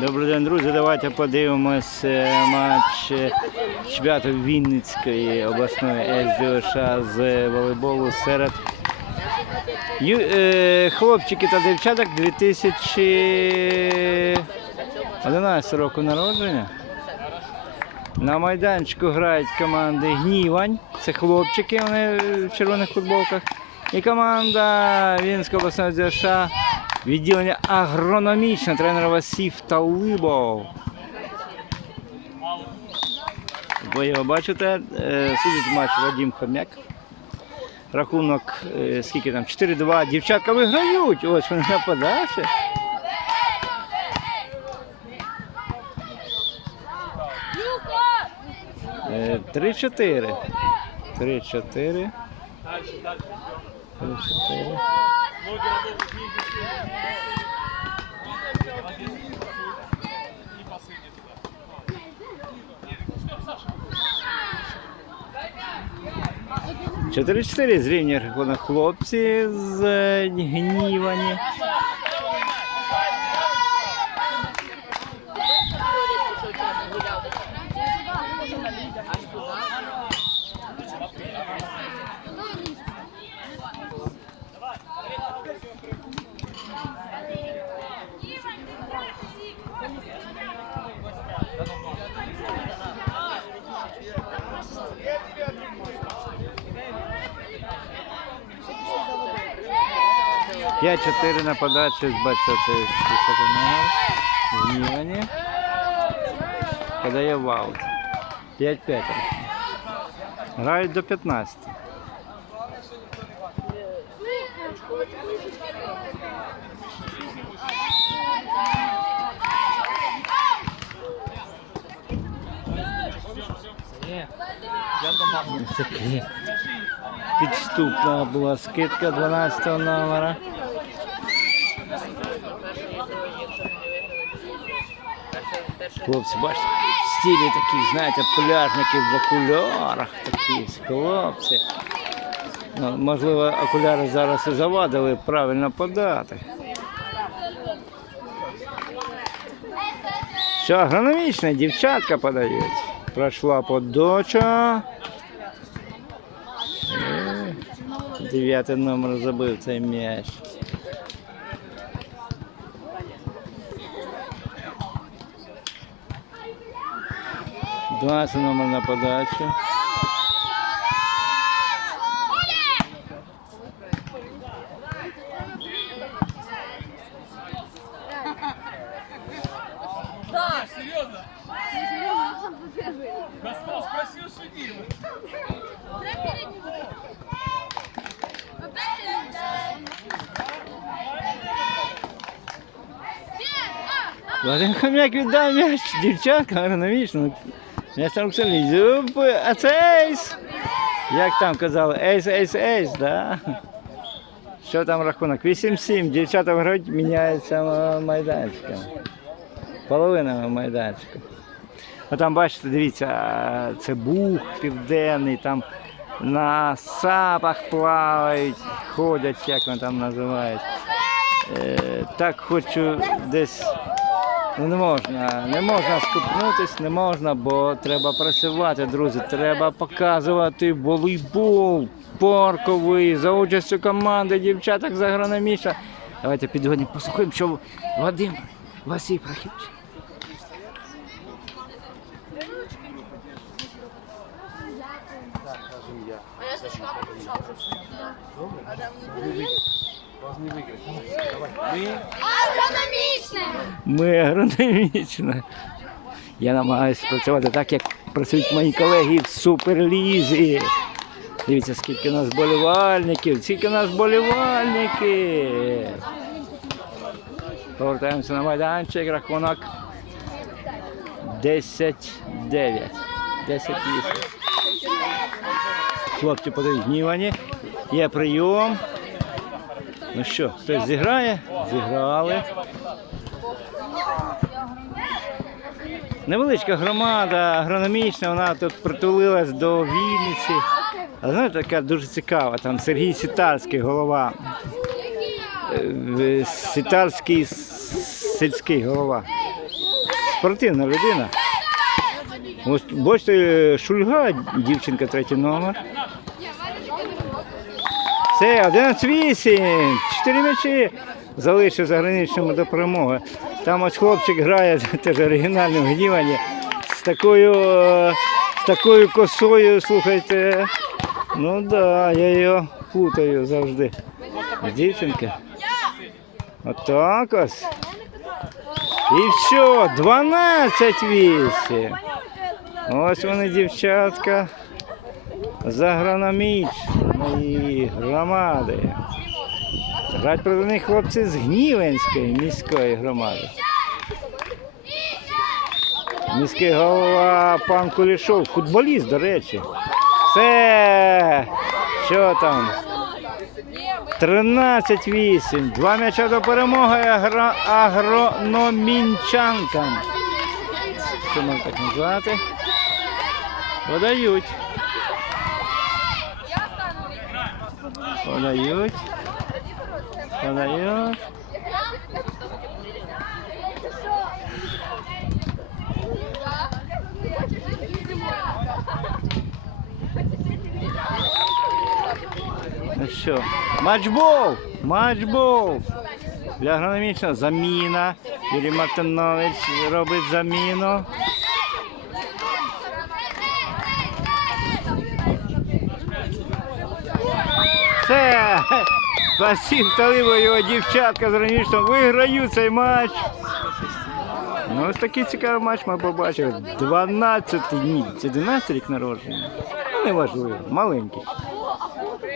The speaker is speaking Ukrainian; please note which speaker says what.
Speaker 1: Добрий день, друзі. Давайте подивимось е, матч чемпіонату Вінницької обласної СДОШ з волейболу серед е, хлопчиків та дівчаток 2011 року народження. На майданчику грають команди Гнівань. Це хлопчики, вони в червоних футболках. І команда Вінницької обласної ДШ відділення агрономічне тренер Васів Талибов. Ви його бачите, е, судить матч Вадим Хомяк. Рахунок, е, скільки там, 4-2. Дівчатка виграють. Ось вони нападачі. Е, 3-4. 3-4. 3-4. Чотири-чотири зрівні рахунок хлопці з е, гнівані. П'ять-чотири на подачі з бачите номер. Гнівані. Подає в аут. 5-5. Грають до 15. Підступна була скидка 12 номера. Хлопці, бачите, в стилі такі, знаєте, пляжники в окулярах такі хлопці. Ну, можливо, окуляри зараз і завадили правильно подати. Що, агрономічна дівчатка подають. Пройшла подача. Е, Дев'ятий номер забив цей м'яч. Двадцять номер на подачу.
Speaker 2: Да, серьезно? Господь спросил судьи.
Speaker 1: Вадим Хомяк віддав м'яч. Дівчатка агрономічно. М'яч там. Зуб, а це ейс. Як там казали, ейс, ейс, ейс, да? Що там рахунок? 8-7. Дівчата грають, міняється майданчиком. Половина майданчика. А там бачите, дивіться, це бух південний, там на сапах плавають, ходять, як вони там називають. Е, так хочу десь. Ну не можна, не можна скупнутись, не можна, бо треба працювати, друзі. Треба показувати волейбол парковий за участю команди дівчаток з агрономічна. Давайте підгодні, послухаємо, що Вадим Василь Прохівчик.
Speaker 3: Агрономічне!
Speaker 1: Ми агрономічно. Я намагаюся працювати так, як працюють мої колеги в суперлізі. Дивіться, скільки у нас болівальників, скільки у нас болівальників. Повертаємося на майданчик, рахунок 10-9. 10-8. Хлопці подають гнівані. Є прийом. Ну що, хтось зіграє? Зіграли. Невеличка громада, агрономічна, вона тут притулилась до Вінниці. А знаєте, така дуже цікава, там Сергій Сітарський, голова. е, Сітарський сільський голова. спортивна людина. Ось бачите, Шульга, дівчинка, третій номер. Це 11-8, 4 м'ячі залишив заграничному до перемоги. Там ось хлопчик грає теж в оригінальному гніванні з такою, з такою косою, слухайте. Ну да, я його путаю завжди. Дівчинка. Отак ось. І все, 12-8. Ось вони, дівчатка, заграномічної громади. Грають проти них хлопці з Гнівенської міської громади. Міський голова пан Кулішов, футболіст, до речі. Все. Що там? 13-8. Два м'яча до перемоги агро... агрономінчанкам. Що можна так назвати? Подають. Подають. Подають. Ну що, матчбол! Матчбол! Для агрономічного заміна. Юрій Мартинович робить заміну. Все! Василь Талиба його дівчатка з Гранічного виграють цей матч. Ну, ось такий цікавий матч ми побачили. 12 ні, це 12 рік народження. Ну, неважливо, маленький.